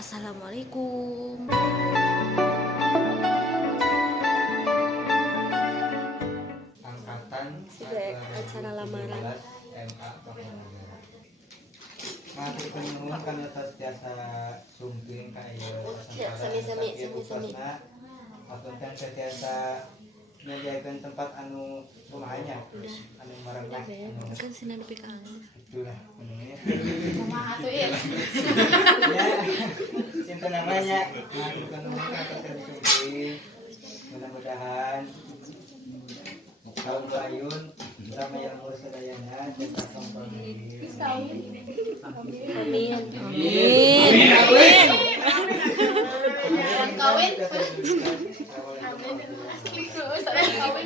Assalamualaikum. Angkatan Acara lamaran. MA Tapanegara. Matur nuwun kana tiasa sumping ka ieu Sami-sami. Apunten tiasa menjaga tempat anu rumahnya anu marenah anu Kan sinan pikang. itulah namanya. Kumaha tuh ieu? Ya, cinta namanya. Matur nuwun kana tiasa sumping. Mudah-mudahan tahun Bayun sama yang ngurus sedayana cinta kembali. Amin. Kawin.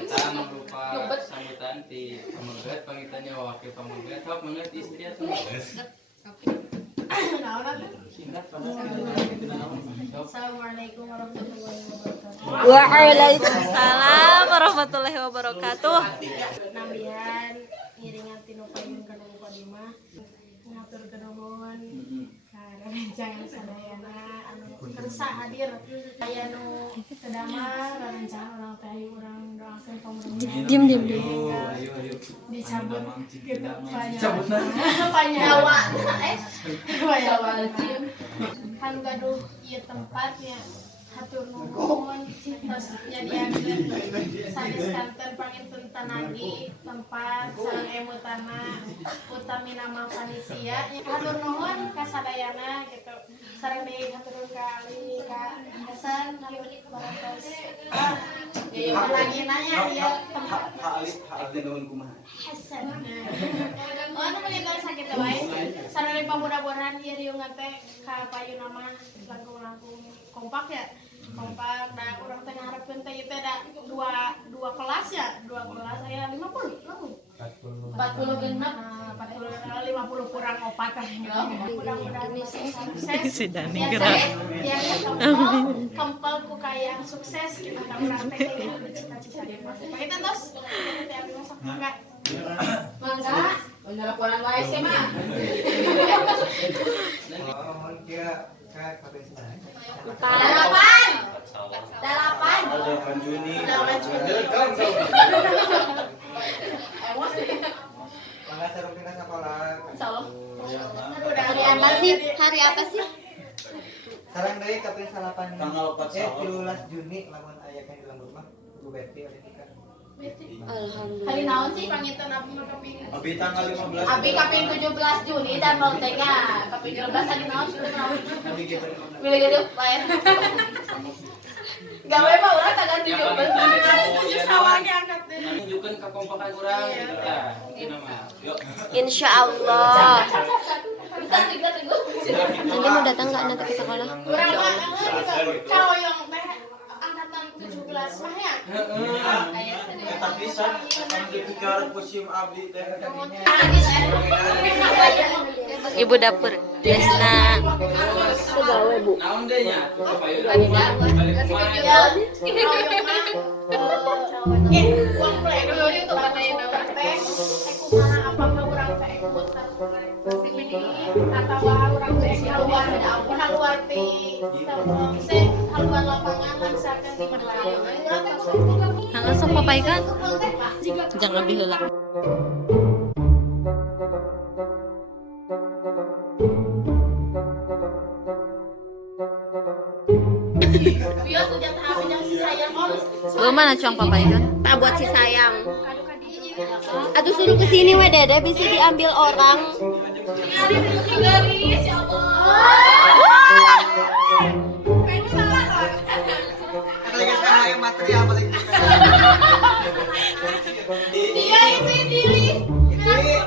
Kita memberupa sambutan di pamenggat pangitannya wakil pamenggat hak menget istri atau singkat Assalamualaikum warahmatullahi wabarakatuh. Waalaikumsalam warahmatullahi wabarakatuh. Nambihan ngiringan tinu payun kana mukadimah ngatur kenuhun rerencangan sadayana anu kersa hadir aya nu sedama rerencangan urang teh urang doakeun pamuruhan Diam. dicabut gitu panyawa kan gaduh ieu tempatnya hatur nuhun terus nyadiakeun sanes kantor panginten tanagi tempat sareng emutana utami nama panitia hatur nuhun ka sadayana gitu sareng deui haturun ka Ali ka Hasan nuhun barantos lagi nanya ieu tempat Hasan oh nu mengintai sakit wae sareng pamudah-mudahan ieu riungan teh ka payuna mah langkung-langkung kompak ya kompak da urang teh ngaharepkeun teh ieu teh da dua kelas ya dua kelas aya 50 lamun 40 genep 50 kurang 4 teh mudah-mudahan sukses Si Dani gerak kempel ku kayang sukses kita ka urang teh cita-cita di masa kita tos teh abi masak enggak mangga nyalaponan wae sih mah Mohon kira ka kapten sana. Delapan. Mangga sareng kita sekolah. Hari apa sih? Sareng deui kapten salapan. Tanggal 13 Juni lamun aya kan di lembur mah. Bu Betty oleh nikah. Alhamdulillah. Hari naon sih pangitan abi mah kaping? Abi tanggal 15 Abi kaping 17 Juni dan mau tega. Kaping 12 hari naon sudah naon? Bila gede lain. Gawe mah urang tanggal 17. Sawahnya angkat deh. menunjukkan kekompakan orang gitu lah itu mah yuk Insya Allah. Bisa tiga. Ini mau datang nggak nanti ke sekolah? Urang mah kalau yang teh angkatan 17 mah ya. tapi kan dipikiran museum abdi teh Ibu dapur. Desna. Pegawai Bu. naon deh nya apa yuk Ya, uang play dulu itu katanya teh. Kumaha apakah urang teh ikut atau urang teh haluar ti haluar lapangan langsakeun di mana. Langsung papaikan. Jangan lebih heula. Biar senjata HP yang si sayang Mana cuang papaikan? Tak buat si sayang. Aduh suruh kesini we Dede bisa diambil orang. Garis ya Allah. Material paling Dia itu diri.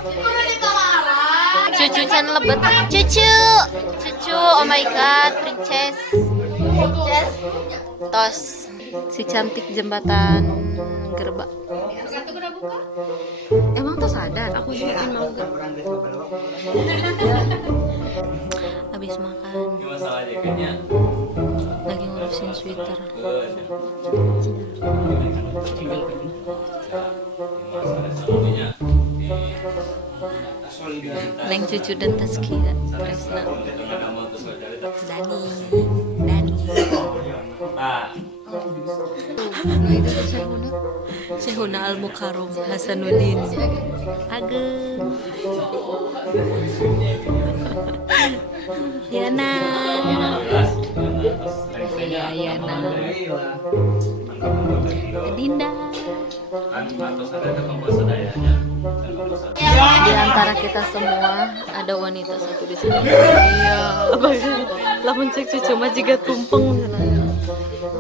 Udah ditolak. Cucu can lebet. Cucu. Oh my god, princess. Tos. Si cantik jembatan gerbak. Satu udah buka. Emang tos sadar? Aku juga emang habis makan. masalah aja kayaknya Lagi ngurusin sweater. Neng cucu dan Tazkia Tresna. Dani. Pak. Nah itu tuh Syekhuna Al Mukarram Hasanuddin Ageng. Yana. Yana. Dinda. Di antara kita semua ada wanita satu di sini. Iya, lamun cek cucu mah juga tumpeng.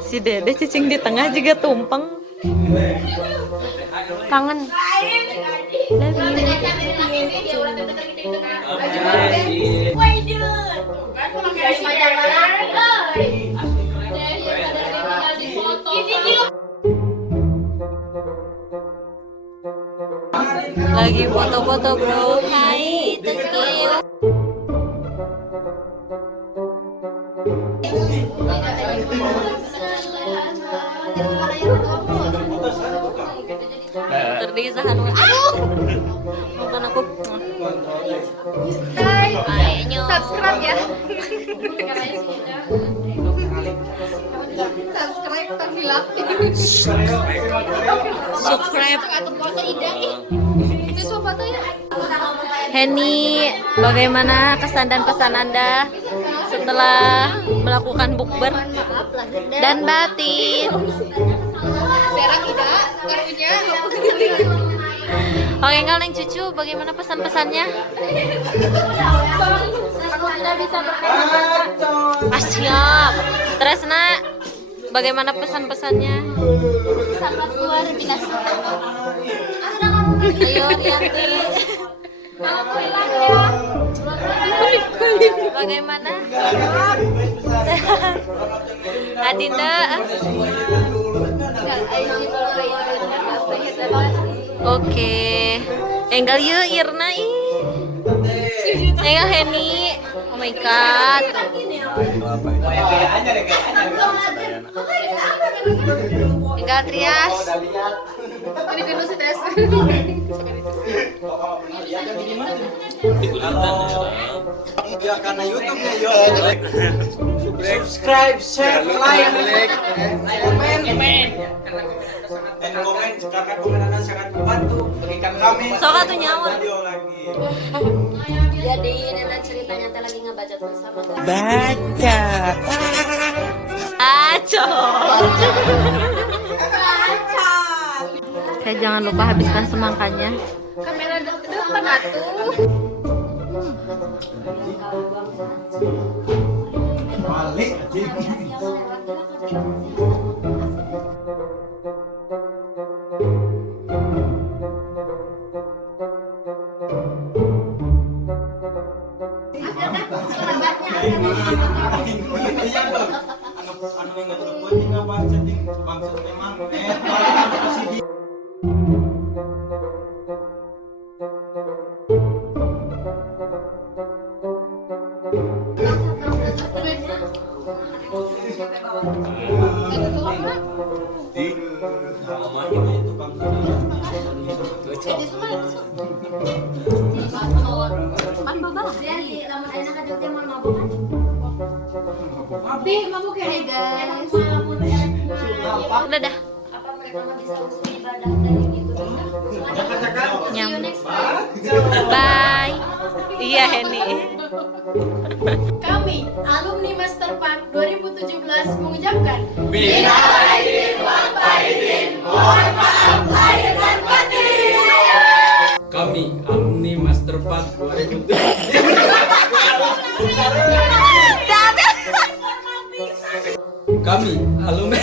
Si Dede cicing di tengah juga tumpeng. Kangen. Lagi foto-foto bro. Hai, Teskil. Terdisahan. Aduh. Nonton aku. Hai, subscribe ya. Subscribe terhilap. Subscribe. Atau foto ida itu foto ya. Henny, bagaimana kesan dan pesan Anda setelah melakukan bukber dan batin? Berak tidak, karunya. Oke, Neng Cucu, bagaimana pesan-pesannya? Aku tidak bisa berkata. Siap. Tresna, bagaimana pesan-pesannya? Sangat luar biasa. Ayo, Rianti. Bagaimana? Sehat. Adinda. Oke. Enggal yuk Irna Enggal Henny. Oh my god. Enggal Trias. Ini dulu stres. Ya karena YouTube ya yo. Subscribe, share, like, komen. Dan komen karena komen Anda sangat membantu berikan kami. Sok atuh nyawa. Video lagi. Jadi Nena ceritanya teh lagi ngebaca bersama. Baca. Oke, jangan lupa habiskan semangkanya. Kamera depan atuh. Balik. Mabuk ya guys. Udah dah. Apa mereka nggak bisa usul ibadah dari gitu bisa? Nyam. Bye. Iya Henny. Kami alumni Masterpad 2017 mengucapkan Kami alumni Masterpad 2000. Kami alumni